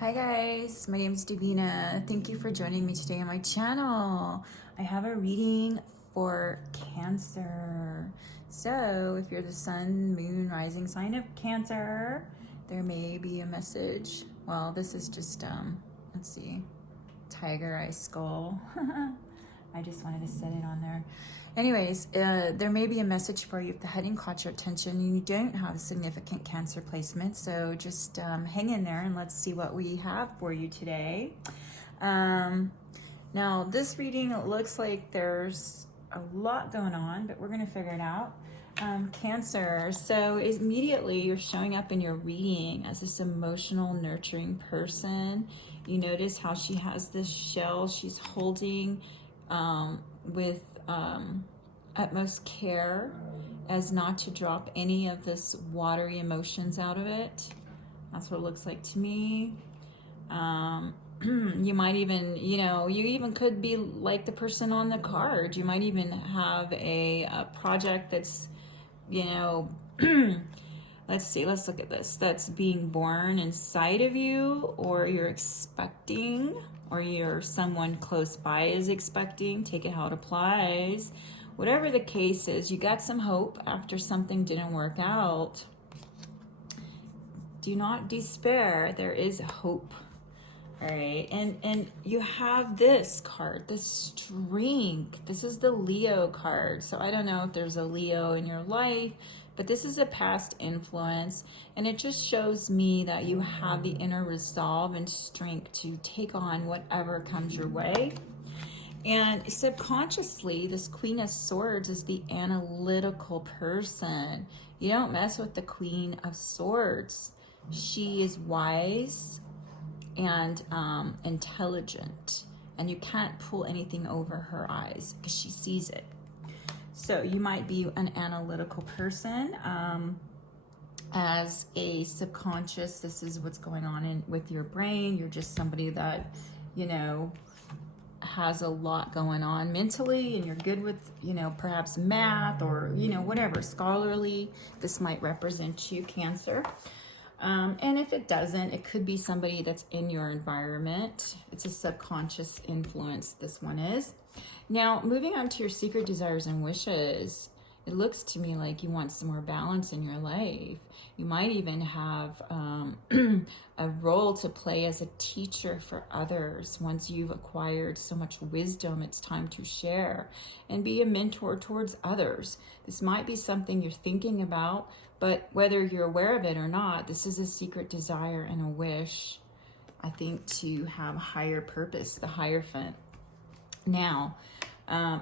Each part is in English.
Hi guys, my name is Devina. Thank you for joining me today on my channel. I have a reading for Cancer. So if you're the sun, moon, rising sign of Cancer, there may be a message. Well, this is just, let's see, tiger eye skull. I just wanted to set it on there. Anyways, there may be a message for you if the heading caught your attention and you don't have a significant Cancer placement. So just hang in there and let's see what we have for you today. Now, this reading, it looks like there's a lot going on, but we're going to figure it out. Cancer. So immediately you're showing up in your reading as this emotional, nurturing person. You notice how she has this shell she's holding with utmost care as not to drop any of this watery emotions out of it. That's what it looks like to me. You might even, you even could be like the person on the card. You might even have a project that's, let's see, let's look at this. That's being born inside of you, or you're expecting, or you're someone close by is expecting. Take it how it applies. Whatever the case is, you got some hope after something didn't work out. Do not despair. There is hope. All right, and you have this card, the Strength. This is the Leo card. So I don't know if there's a Leo in your life, but this is a past influence, and it just shows me that you have the inner resolve and strength to take on whatever comes your way. And subconsciously, this Queen of Swords is the analytical person. You don't mess with the Queen of Swords. She is wise and intelligent, and you can't pull anything over her eyes because she sees it. So you might be an analytical person. As a subconscious, this is what's going on with your brain. You're just somebody that, has a lot going on mentally, and you're good with, perhaps math or, whatever, scholarly. This might represent you, Cancer. And if it doesn't, it could be somebody that's in your environment. It's a subconscious influence, this one is. Now, moving on to your secret desires and wishes, it looks to me like you want some more balance in your life. You might even have a role to play as a teacher for others. Once you've acquired so much wisdom, it's time to share and be a mentor towards others. This might be something you're thinking about, but whether you're aware of it or not, this is a secret desire and a wish, I think, to have a higher purpose, the Hierophant. Now,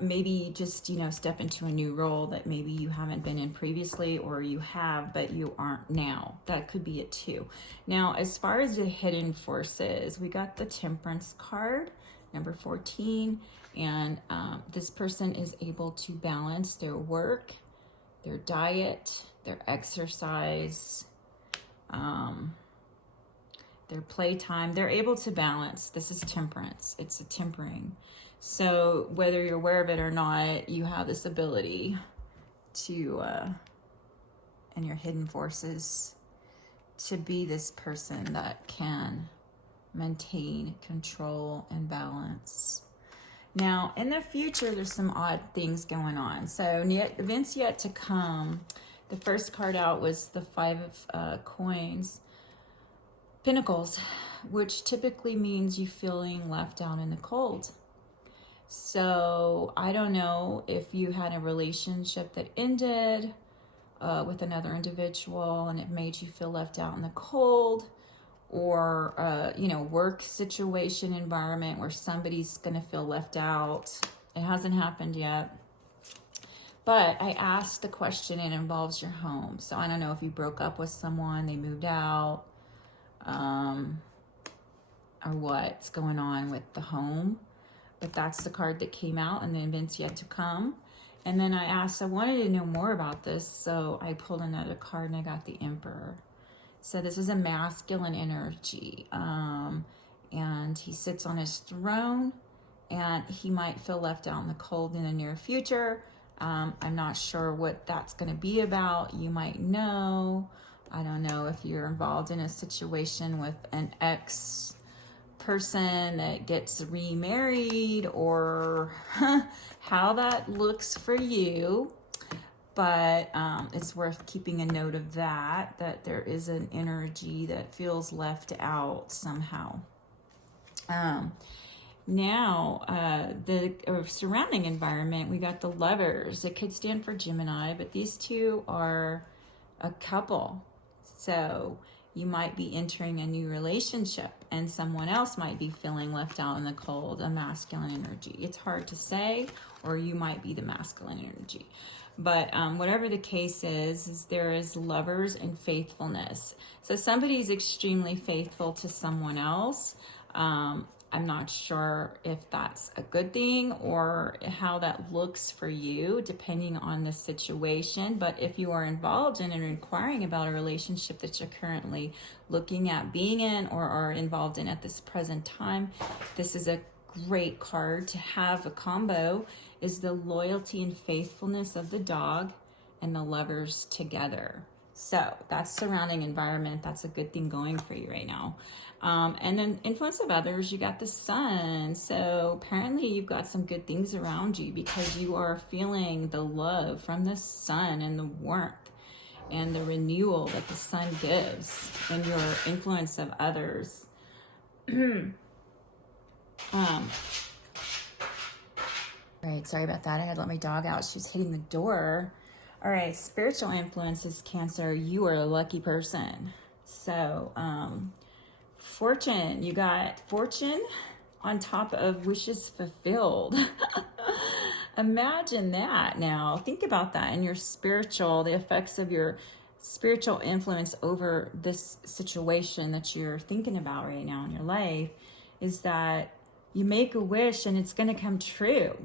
maybe just, step into a new role that maybe you haven't been in previously, or you have, but you aren't now. That could be it too. Now, as far as the hidden forces, we got the Temperance card, number 14, and this person is able to balance their work, their diet, their exercise, their playtime. They're able to balance. This is temperance. It's a tempering. So whether you're aware of it or not, you have this ability to, and your hidden forces, to be this person that can maintain control and balance. Now, in the future, there's some odd things going on. So events yet to come. The first card out was the Five of Pentacles, which typically means you feeling left out in the cold. So I don't know if you had a relationship that ended with another individual and it made you feel left out in the cold, or work situation environment where somebody's going to feel left out. It hasn't happened yet. But I asked the question, it involves your home. So I don't know if you broke up with someone, they moved out, or what's going on with the home. But that's the card that came out, and the events yet to come. And then I wanted to know more about this, so I pulled another card and I got the Emperor. So this is a masculine energy, and he sits on his throne, and he might feel left out in the cold in the near future. I'm not sure what that's going to be about. You might know. I don't know if you're involved in a situation with an ex person that gets remarried, or how that looks for you. But it's worth keeping a note of that there is an energy that feels left out somehow. Now, the surrounding environment, we got the Lovers. It could stand for Gemini, but these two are a couple. So you might be entering a new relationship and someone else might be feeling left out in the cold, a masculine energy. It's hard to say, or you might be the masculine energy. But whatever the case is there is Lovers and faithfulness. So somebody's extremely faithful to someone else. I'm not sure if that's a good thing or how that looks for you, depending on the situation. But if you are involved in and inquiring about a relationship that you're currently looking at being in or are involved in at this present time, this is a great card to have. A combo is the loyalty and faithfulness of the dog and the Lovers together. So that's surrounding environment. That's a good thing going for you right now. And then influence of others, you got the Sun. So apparently you've got some good things around you because you are feeling the love from the Sun and the warmth and the renewal that the Sun gives and your influence of others. Right, sorry about that. I had to let my dog out. She was hitting the door. All right, spiritual influences, Cancer. You are a lucky person. So, fortune. You got fortune on top of wishes fulfilled. Imagine that now. Think about that in your spiritual, the effects of your spiritual influence over this situation that you're thinking about right now in your life is that you make a wish and it's going to come true.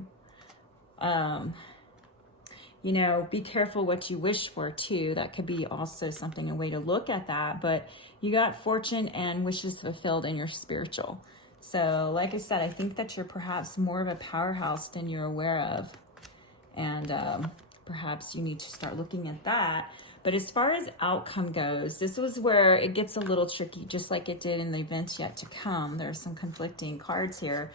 You know, be careful what you wish for too. That could be also something, a way to look at that. But you got fortune and wishes fulfilled in your spiritual. So like I said, I think that you're perhaps more of a powerhouse than you're aware of. And perhaps you need to start looking at that. But as far as outcome goes, this was where it gets a little tricky, just like it did in the events yet to come. There's some conflicting cards here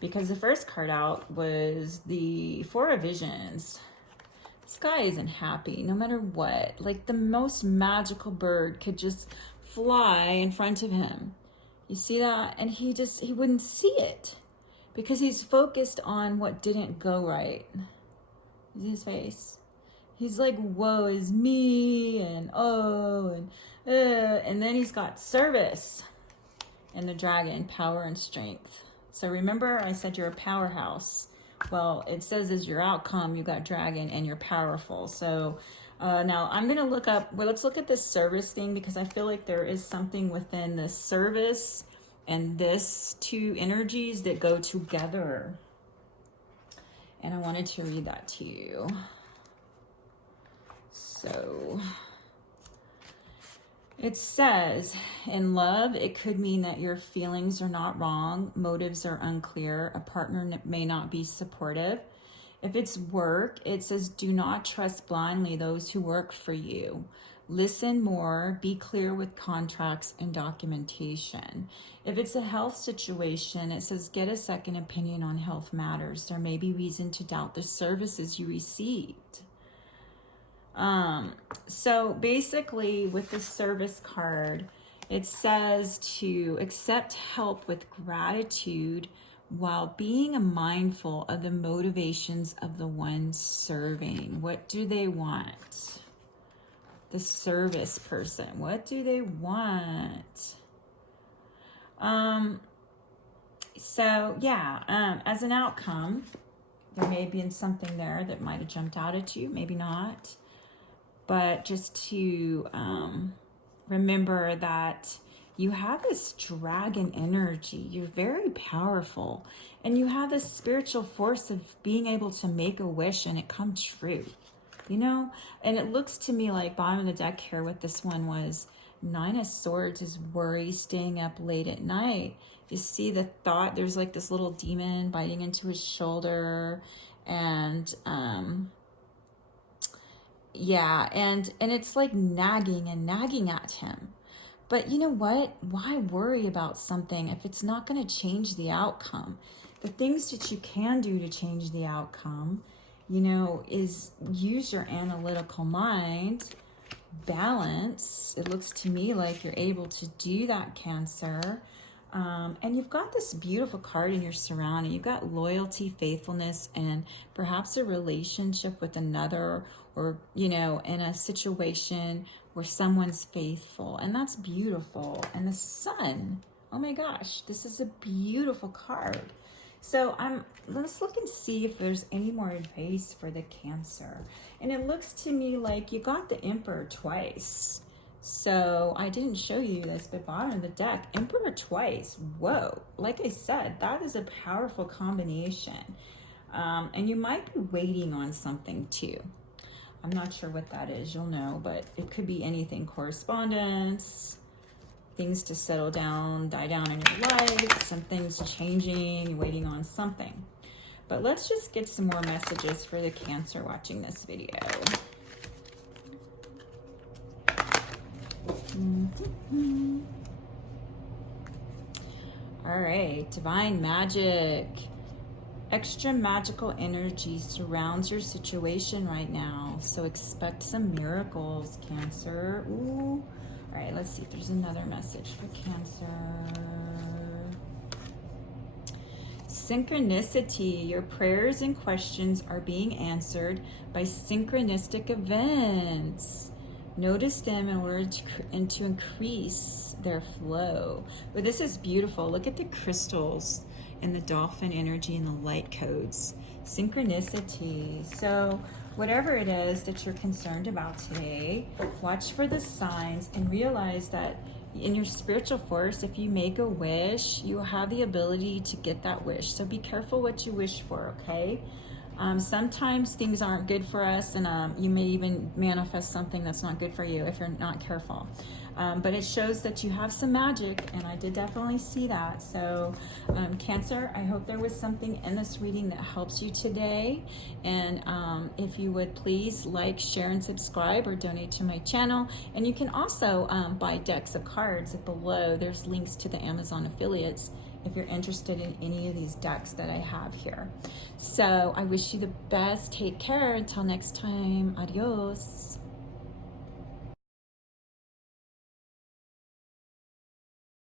because the first card out was the Four of Visions. This guy isn't happy no matter what. Like the most magical bird could just fly in front of him. You see that? And he wouldn't see it because he's focused on what didn't go right. You see his face? He's like, woe is me, and oh, and then he's got service and the dragon, power and strength. So remember I said you're a powerhouse. Well, it says as your outcome, you got dragon and you're powerful. So now I'm going to look up, well, let's look at this service thing because I feel like there is something within the service and this two energies that go together. And I wanted to read that to you. So it says, in love, it could mean that your feelings are not wrong, motives are unclear, a partner may not be supportive. If it's work, it says, do not trust blindly those who work for you. Listen more, be clear with contracts and documentation. If it's a health situation, it says, get a second opinion on health matters. There may be reason to doubt the services you received. So basically with the service card, it says to accept help with gratitude while being mindful of the motivations of the one serving. What do they want? The service person. What do they want? So yeah, as an outcome, there may be something there that might have jumped out at you, maybe not. But just to remember that you have this dragon energy. You're very powerful. And you have this spiritual force of being able to make a wish and it come true. You know? And it looks to me like bottom of the deck here with this one was Nine of Swords is worry, staying up late at night. You see the thought, there's like this little demon biting into his shoulder. And yeah, and it's like nagging at him. But you know what? Why worry about something if it's not going to change the outcome? The things that you can do to change the outcome, you know, is use your analytical mind, balance. It looks to me like you're able to do that, Cancer. And you've got this beautiful card in your surrounding. You've got loyalty, faithfulness, and perhaps a relationship with another, or, you know, in a situation where someone's faithful. And that's beautiful. And the sun, oh my gosh, this is a beautiful card. So let's look and see if there's any more advice for the Cancer. And it looks to me like you got the Emperor twice. So I didn't show you this, but bottom of the deck, Emperor twice. Whoa. Like I said, that is a powerful combination. And you might be waiting on something too. I'm not sure what that is. You'll know, but it could be anything. Correspondence, things to settle down, die down in your life, some things changing, you're waiting on something. But let's just get some more messages for the Cancer watching this video. All right, divine magic. Extra magical energy surrounds your situation right now. So expect some miracles, Cancer. Ooh. All right, let's see if there's another message for Cancer. Synchronicity. Your prayers and questions are being answered by synchronistic events. Notice them in order to increase their flow. But this is beautiful. Look at the crystals and the dolphin energy and the light codes. Synchronicity. So whatever it is that you're concerned about today, watch for the signs and realize that in your spiritual force, if you make a wish, you have the ability to get that wish. So be careful what you wish for, okay? Sometimes things aren't good for us, and you may even manifest something that's not good for you if you're not careful. But it shows that you have some magic, and I did definitely see that. So Cancer, I hope there was something in this reading that helps you today. And if you would please like, share, and subscribe, or donate to my channel. And you can also buy decks of cards below. There's links to the Amazon affiliates if you're interested in any of these decks that I have here. So I wish you the best. Take care. Until next time. Adios.